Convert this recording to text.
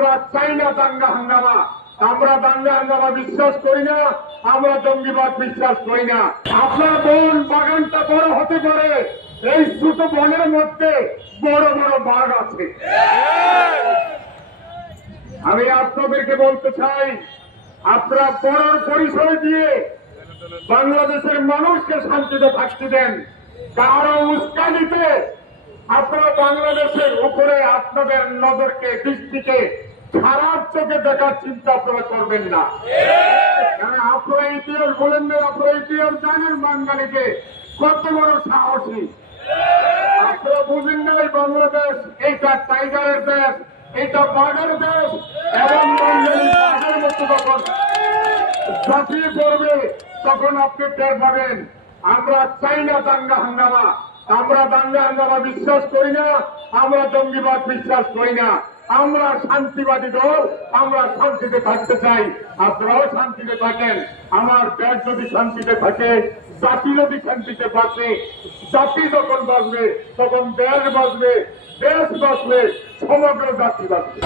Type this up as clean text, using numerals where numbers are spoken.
আমরা চাই না দাঙ্গা হাঙ্গামা। আমরা দাঙ্গা হাঙ্গামা বিশ্বাস করি না, আমরা জঙ্গিবাদ বিশ্বাস করি না। আপনার বন বাগানটা বড় হতে পারে, এই ছোট বনের মধ্যে বড় বড় বাঘ আছে। আমি আপনাদেরকে বলতে চাই, আপনারা বড় পরিসরে দিয়ে বাংলাদেশের মানুষকে শান্তিতে থাকতে দেন। কারো উস্কানিতে আপনারা বাংলাদেশের উপরে আপনাদের নজরকে, দৃষ্টিকে খারাপ চোখে দেখার চিন্তা আপনারা করবেন না। কারণ আপনারা ইতিহাস বলেন না, আপনারা ইতিহাস জানেন বাঙালিকে কত বড় সাহসী। আপনারা বুঝেন নাই বাংলাদেশ এইটা টাইগারের দেশ, এইটা বাঘের দেশ, এবং বাঘের মতো যখন ঝাঁপিয়ে পড়বে তখন আপনি টের পাবেন। আমরা চাই না দাঙ্গা হাঙ্গামা। আমরা দাঙ্গা হাঙ্গামা বিশ্বাস করি না, আমরা জঙ্গিবাদ বিশ্বাস করি না। আমরা শান্তিবাদী দল, আমরা শান্তিতে থাকতে চাই। আপনারাও শান্তিতে থাকেন। আমার দেশ যদি শান্তিতে থাকে, জাতি যদি শান্তিতে বাঁচে, জাতি যখন বাঁচবে তখন দেশ বাঁচবে, দেশ বাঁচলে সমগ্র জাতি বাঁচবে।